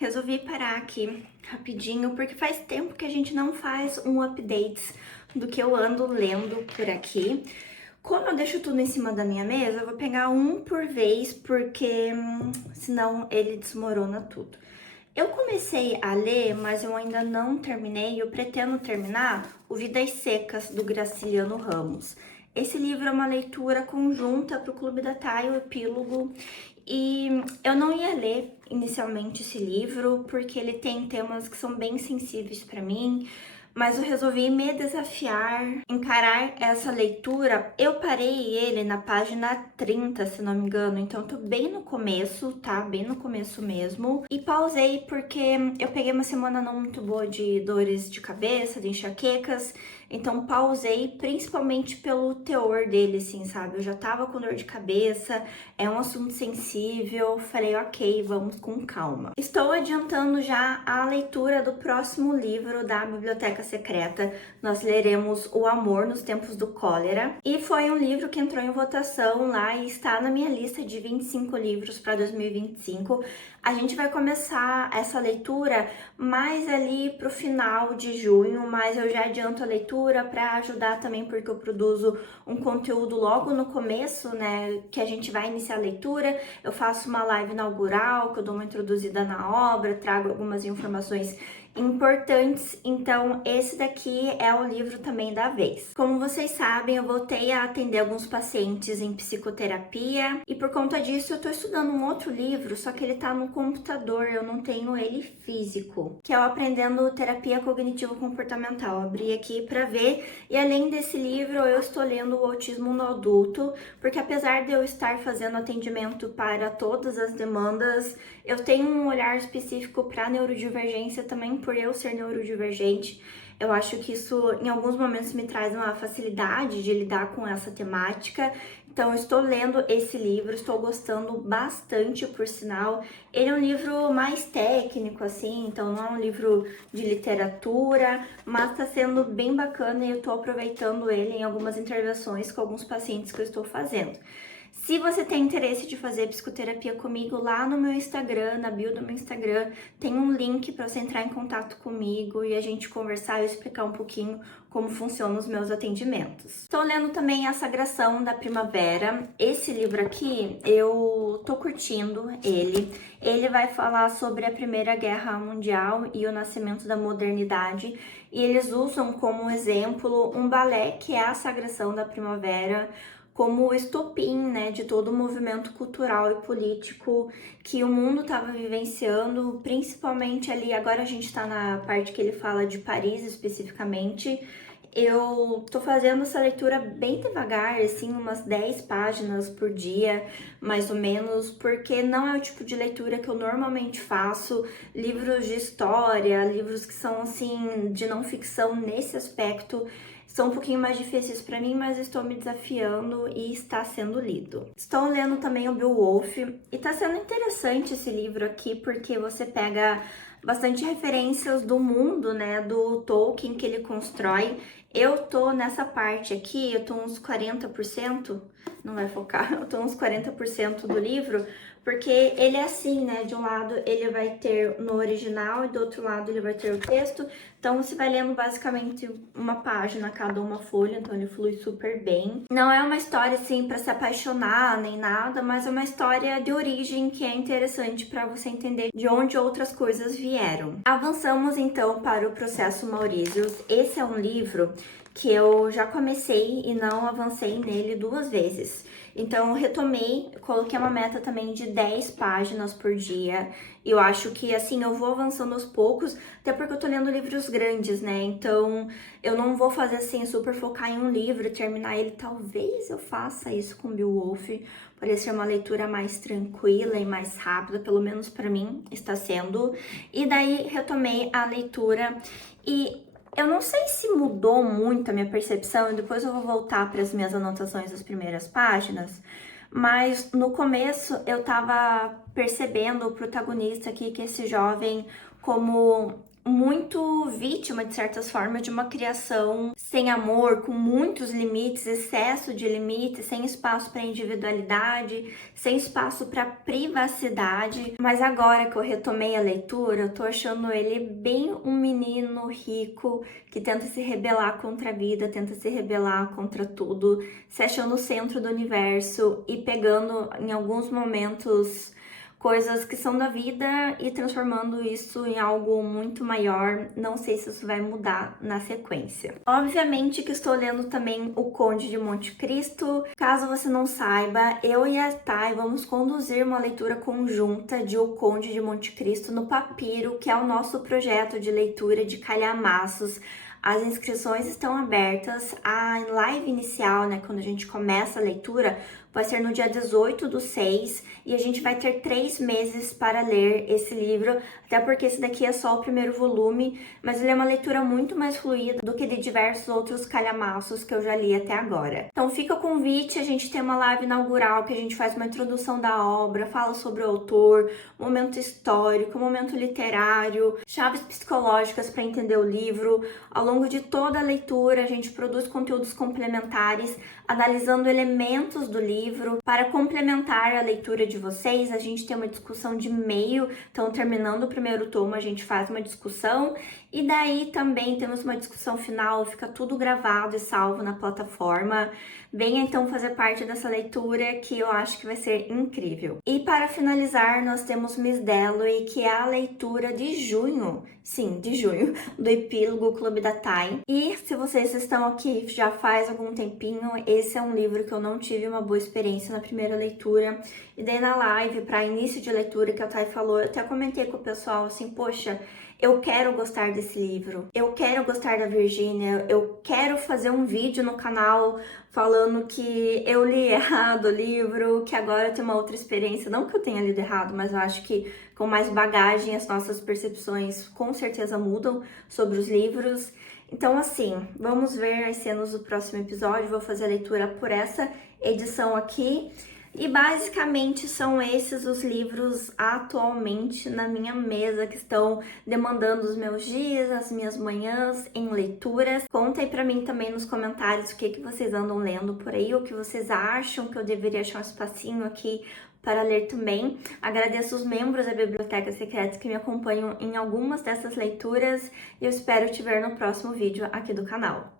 Resolvi parar aqui rapidinho, porque faz tempo que a gente não faz um update do que eu ando lendo por aqui. Como eu deixo tudo em cima da minha mesa, eu vou pegar um por vez, porque senão ele desmorona tudo. Eu comecei a ler, mas eu ainda não terminei. Eu pretendo terminar o Vidas Secas, do Graciliano Ramos. Esse livro é uma leitura conjunta para o Clube da Thay, o epílogo. E eu não ia ler inicialmente esse livro, porque ele tem temas que são bem sensíveis para mim, mas eu resolvi me desafiar, encarar essa leitura. Eu parei ele na página 30, se não me engano, então eu tô bem no começo, tá? Bem no começo mesmo. E pausei porque eu peguei uma semana não muito boa de dores de cabeça, de enxaquecas, então pausei principalmente pelo teor dele, assim, sabe? Eu já tava com dor de cabeça, é um assunto sensível, falei, ok, vamos com calma. Estou adiantando já a leitura do próximo livro da Biblioteca Secreta. Nós leremos O Amor nos Tempos do Cólera. E foi um livro que entrou em votação lá e está na minha lista de 25 livros para 2025. A gente vai começar essa leitura mais ali pro final de junho, mas eu já adianto a leitura para ajudar também, porque eu produzo um conteúdo logo no começo, né, que a gente vai iniciar a leitura. Eu faço uma live inaugural, que eu dou uma introduzida na obra, trago algumas informações importantes, então esse daqui é o livro também da vez. Como vocês sabem, eu voltei a atender alguns pacientes em psicoterapia e por conta disso eu tô estudando um outro livro, só que ele tá no computador, eu não tenho ele físico, que é o Aprendendo Terapia Cognitivo Comportamental. Abri aqui para ver, e além desse livro eu estou lendo O Autismo no Adulto, porque apesar de eu estar fazendo atendimento para todas as demandas, eu tenho um olhar específico para neurodivergência também, por eu ser neurodivergente. Eu acho que isso em alguns momentos me traz uma facilidade de lidar com essa temática. Então, eu estou lendo esse livro, estou gostando bastante, por sinal. Ele é um livro mais técnico, assim, então não é um livro de literatura, mas está sendo bem bacana e eu estou aproveitando ele em algumas intervenções com alguns pacientes que eu estou fazendo. Se você tem interesse de fazer psicoterapia comigo, lá no meu Instagram, na bio do meu Instagram, tem um link para você entrar em contato comigo e a gente conversar e explicar um pouquinho como funcionam os meus atendimentos. Estou lendo também A Sagração da Primavera. Esse livro aqui, eu tô curtindo ele. Ele vai falar sobre a Primeira Guerra Mundial e o nascimento da modernidade. E eles usam como exemplo um balé que é A Sagração da Primavera, como estopim, né, de todo o movimento cultural e político que o mundo estava vivenciando, principalmente ali, agora a gente está na parte que ele fala de Paris especificamente. Eu tô fazendo essa leitura bem devagar, assim, umas 10 páginas por dia, mais ou menos, porque não é o tipo de leitura que eu normalmente faço. Livros de história, livros que são, assim, de não ficção nesse aspecto, são um pouquinho mais difíceis para mim, mas estou me desafiando e está sendo lido. Estou lendo também o Beowulf e tá sendo interessante esse livro aqui, porque você pega bastante referências do mundo, né, do Tolkien que ele constrói. Eu tô nessa parte aqui, eu tô uns 40%, não vai focar, eu tô uns 40% do livro, porque ele é assim, né, de um lado ele vai ter no original e do outro lado ele vai ter o texto, então você vai lendo basicamente uma página cada uma folha, então ele flui super bem. Não é uma história assim para se apaixonar nem nada, mas é uma história de origem que é interessante para você entender de onde outras coisas vieram. Avançamos então para o Processo Maurícios. Esse é um livro que eu já comecei e não avancei nele 2 vezes. Então eu retomei, coloquei uma meta também de 10 páginas por dia. Eu acho que assim eu vou avançando aos poucos, até porque eu tô lendo livros grandes, né? Então eu não vou fazer assim, super focar em um livro e terminar ele. Talvez eu faça isso com Beowulf, parece ser uma leitura mais tranquila e mais rápida, pelo menos para mim está sendo. E daí retomei a leitura e eu não sei se mudou muito a minha percepção, e depois eu vou voltar para as minhas anotações das primeiras páginas, mas no começo eu tava percebendo o protagonista aqui, que é esse jovem, como muito vítima, de certas formas, de uma criação sem amor, com muitos limites, excesso de limites, sem espaço para individualidade, sem espaço para privacidade. Mas agora que eu retomei a leitura, eu tô achando ele bem um menino rico que tenta se rebelar contra a vida, tenta se rebelar contra tudo, se achando o centro do universo e pegando em alguns momentos coisas que são da vida e transformando isso em algo muito maior. Não sei se isso vai mudar na sequência. Obviamente que estou lendo também O Conde de Monte Cristo. Caso você não saiba, eu e a Thay vamos conduzir uma leitura conjunta de O Conde de Monte Cristo no Papiro, que é o nosso projeto de leitura de calhamaços. As inscrições estão abertas. A live inicial, né, quando a gente começa a leitura, vai ser no dia 18/6 e a gente vai ter 3 meses para ler esse livro, até porque esse daqui é só o primeiro volume, mas ele é uma leitura muito mais fluida do que de diversos outros calhamaços que eu já li até agora. Então fica o convite, a gente tem uma live inaugural que a gente faz uma introdução da obra, fala sobre o autor, momento histórico, momento literário, chaves psicológicas para entender o livro. Ao longo de toda a leitura, a gente produz conteúdos complementares, analisando elementos do livro. Para complementar a leitura de vocês, a gente tem uma discussão de meio, então terminando o primeiro tomo, a gente faz uma discussão, e daí também temos uma discussão final, fica tudo gravado e salvo na plataforma. Venha então fazer parte dessa leitura que eu acho que vai ser incrível. E para finalizar, nós temos Miss Dalloway, que é a leitura de junho, sim, de junho, do Epílogo Clube da Thay. E se vocês estão aqui já faz algum tempinho, esse é um livro que eu não tive uma boa experiência na primeira leitura. E daí na live, para início de leitura, que a Thay falou, eu até comentei com o pessoal assim, poxa, eu quero gostar desse livro, eu quero gostar da Virginia, eu quero fazer um vídeo no canal falando que eu li errado o livro, que agora eu tenho uma outra experiência, não que eu tenha lido errado, mas eu acho que com mais bagagem as nossas percepções com certeza mudam sobre os livros. Então assim, vamos ver as cenas do próximo episódio, vou fazer a leitura por essa edição aqui. E basicamente são esses os livros atualmente na minha mesa que estão demandando os meus dias, as minhas manhãs em leituras. Conta aí pra mim também nos comentários o que vocês andam lendo por aí, o que vocês acham que eu deveria achar um espacinho aqui para ler também. Agradeço os membros da Biblioteca Secreta que me acompanham em algumas dessas leituras e eu espero te ver no próximo vídeo aqui do canal.